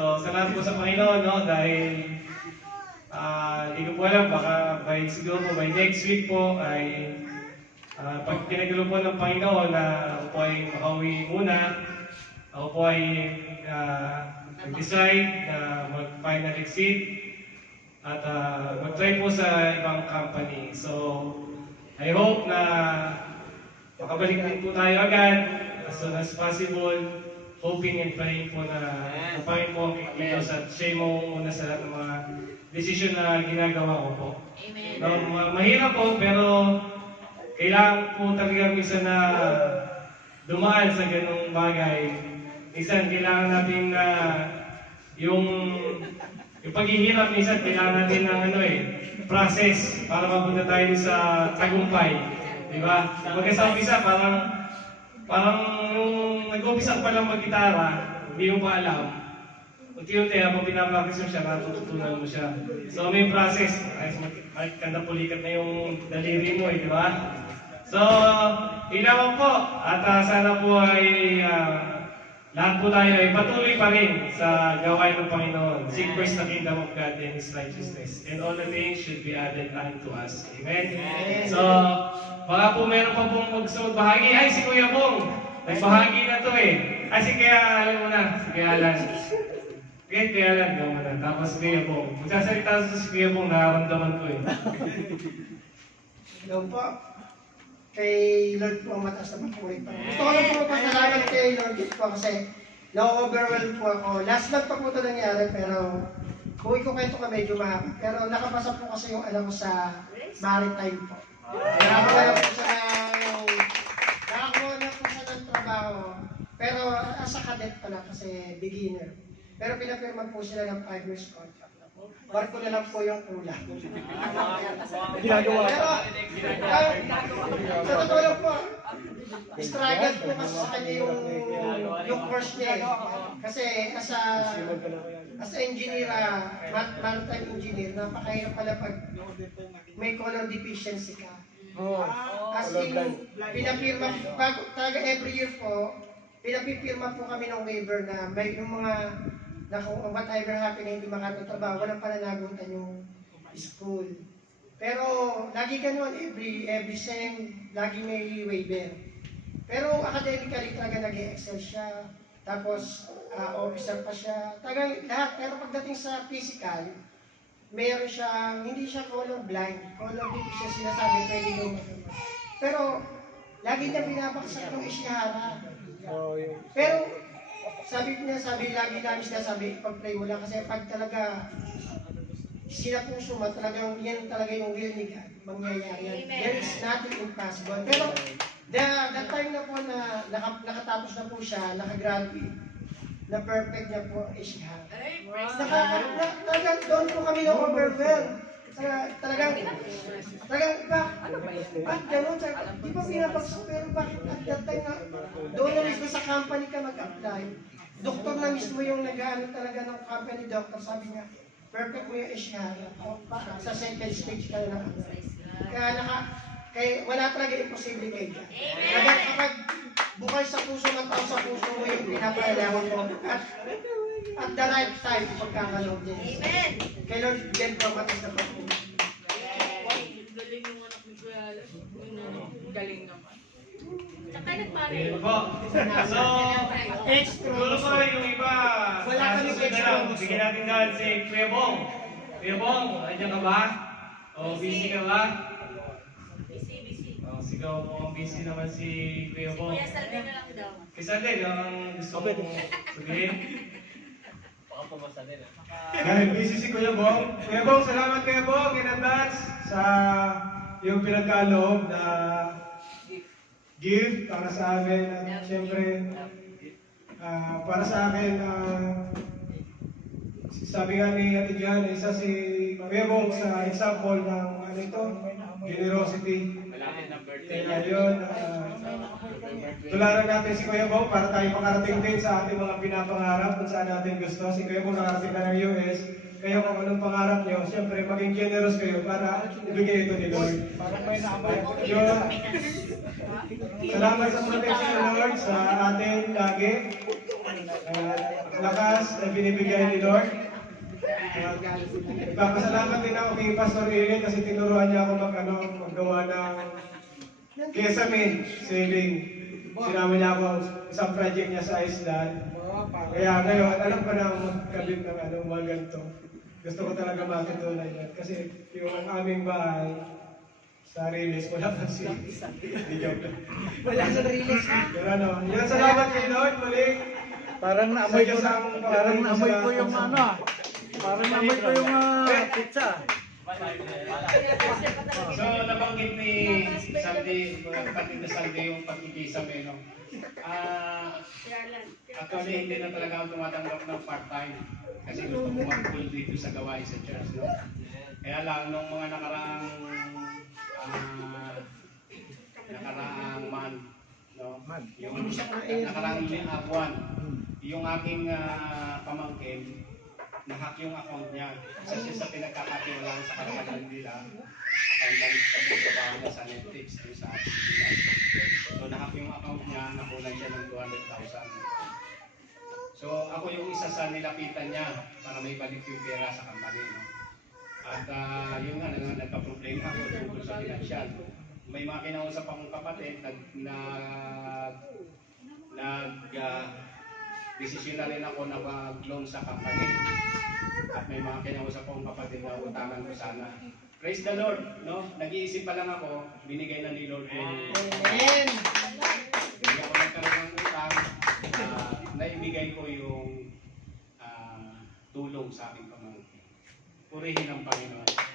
So, salamat po sa Panginoon, no? Dahil, hindi ko po alam, baka siguro po by next week po ay pag pinagalo po ng Panginoon na ako po ay makauwi muna, ako po ay nag-decide na mag-final exit at mag-try po sa ibang company. So, I hope na makabalik din po tayo agad as soon as possible, hoping and praying po na kapain po ang kikilos at siya mo muna sa lahat ng mga desisyon na ginagawa ko po. Amen. No, mahirap po, pero kailangan po talaga minsan na dumaan sa ganung bagay. Minsan kailangan natin na yung paghihirap, minsan kailangan natin ng process para mapunta tayo sa tagumpay. Di ba? Kumbaga sa umpisa, parang nung nag-umpisa pa lang mag-gitara, hindi mo pa alam. Unti-unti, habang pinapractice mo siya, natututunan mo siya. So may process. Ay, kandapulikat na yung daliri mo, di ba? So, ilawan po. At sana po ay lahat po tayo ay patuloy pa rin sa gawain ng Panginoon. Seek first the kingdom of God and His righteousness. And all the things should be added unto us. Amen? So, baka po meron pa pong magbahagi. Ay, si Kuya Bong! Nagbahagi na to eh. Ay, si Kuya Alan muna. Si Kuya Alan. Kuya Alan, gawin mo na. Tapos si Kuya Bong. Magsasalita sa si Kuya Bong, nakaramdaman ko eh. Hello po. Kay Lord po ang mataas na papuri pa. Gusto ko lang po magpasalamat kay Lord po kasi na-overwhelm po ako. Last month pa po ito nangyari pero kung ikukwento ka medyo mahaba. Pero nakapasa po kasi yung alam ko sa maritime po. Nakakuha na po siya ng trabaho. Pero as a cadet pala kasi beginner. Pero pinapirma po sila ng 5 years contract. Barko na lang po yung kulang. Ginagawa. Pero, sa totoo lang po, struggle po kasi sa kanya yung course niya. Kasi as a engineer, maritime engineer, napakahirap pala pag may color deficiency ka. As in, pinapirma, talaga every year po, pinapipirma po kami ng waiver na may yung mga na kung whatever happen na hindi makatatrabaho, walang pananagutan yung school. Pero lagi ganun, every sem, lagi may waiver. Pero academically talaga nag-excel siya, tapos officer pa siya, talagang lahat. Pero pagdating sa physical, meron siyang, hindi siya color blind, color deficiency sinasabi, pwede yung pero lagi niya binabaksak yung Ishihara. Pero lagi namin sinasabi, pag-pray mo lang kasi pag talaga sila puso mo, talagang yan talaga yung will ni God, mangyayari. There is nothing impossible. Pero the time na po na nakatapos na po siya, nakagraduate, na perfect niya po is siya. Talagang doon po kami na overwhelm. Talagang, bakit gano'n? Di ba pinapagsak, pero bakit at that time na doon na mismo sa company ka mag-apply, doktor na mismo yung nag-ano talaga ng company doctor, sabi niya, perfect mo yung Ishihara. Sa second stage ka na. Kaya wala talaga imposible kay God. Talaga kapag bukay sa puso ng tao sa puso mo yung pinapailangan mo. At the right time, pagkakalog din. Amen. Kay Lord, then promatis na po. Galing yung anak ni Kuya Alan. Galing naman. Tsaka nagpare. Ayun po. So, siguro po yung iba, Wala kami susunod na lang. Bigyan natin dahil si Kuya Bong. Kuya Bong, andyan ka ba? O busy ka ba? Busy. O, sigaw mo, busy naman si Kuya Bong. Kuya Salve na lang daw. Kasi din, ang gusto mo sabihin. Dahil busy si Kuya Bong. Kuya Bong, salamat Kuya Bong in advance sa yung pinagkaloob na gift para sa amin. At siyempre, para sa akin, sabi nga ni Ate Jan, isa si Kuya Bong sa example ng generosity. Kaya yun, tularan natin si Kuya Bong para tayo makarating din sa ating mga pinapangarap kung saan natin gusto. Si Kuya Bong nakarating na ng US, kayo kung anong pangarap nyo, siyempre maging generous kayo para ibigay ito ni Lord. Yun. Salamat sa protection ng Lord sa atin lagi. lakas na binibigay ni Lord. Nagpapasalamat din ako kay Pastor Ian kasi tinuruan niya ako maggawa ng Kesamin saving. Sinama niya ako isang project niya sa Iceland. Kaya ngayon, alam ko na magkabit ng mga ganito. Gusto ko talaga matutunan yan. Kasi yung aming bahay, sa release, wala pa si... Hindi joke lang. Wala sa release ha. Pero yan salamat kay Lord, muli. Parang naamoy ko yung parang naamoy ko yung pizza. So, nabanggit ni Sandy, kapatid na Sandy yung pagkikisame, no? Actually, hindi na talaga ako tumatanggap ng part-time kasi gusto ko mag-full dito sa gawain sa church, no? Kaya lang, nung mga nakaraang month, no? Yung nakaraang buwan, yung aking pamangkin, nahack yung account niya. Isa siya sa pinagkakatiwalaan sa kalagalan nila. Account lang sa pagbabahan niya sa Netflix, yung sa Pilipinas. So nahack yung account niya, nakunan siya ng 200,000. So ako yung isa sa nilapitan niya para may balik yung pera sa company. No? At yun nga, nagka-problema ako tungkol sa financial. May mga kinausap akong kapatid desisyon na rin ako na mag-loan sa company. At may mga kinausap akong kapatid na utangan ko sana. Praise the Lord, no? Nag-iisip pa lang ako, binigay na ni Lord ko. Amen. Hindi ako nagkaroon ng utang, naibigay ko yung tulong sa aking pamangkin. Purihin ang Panginoon.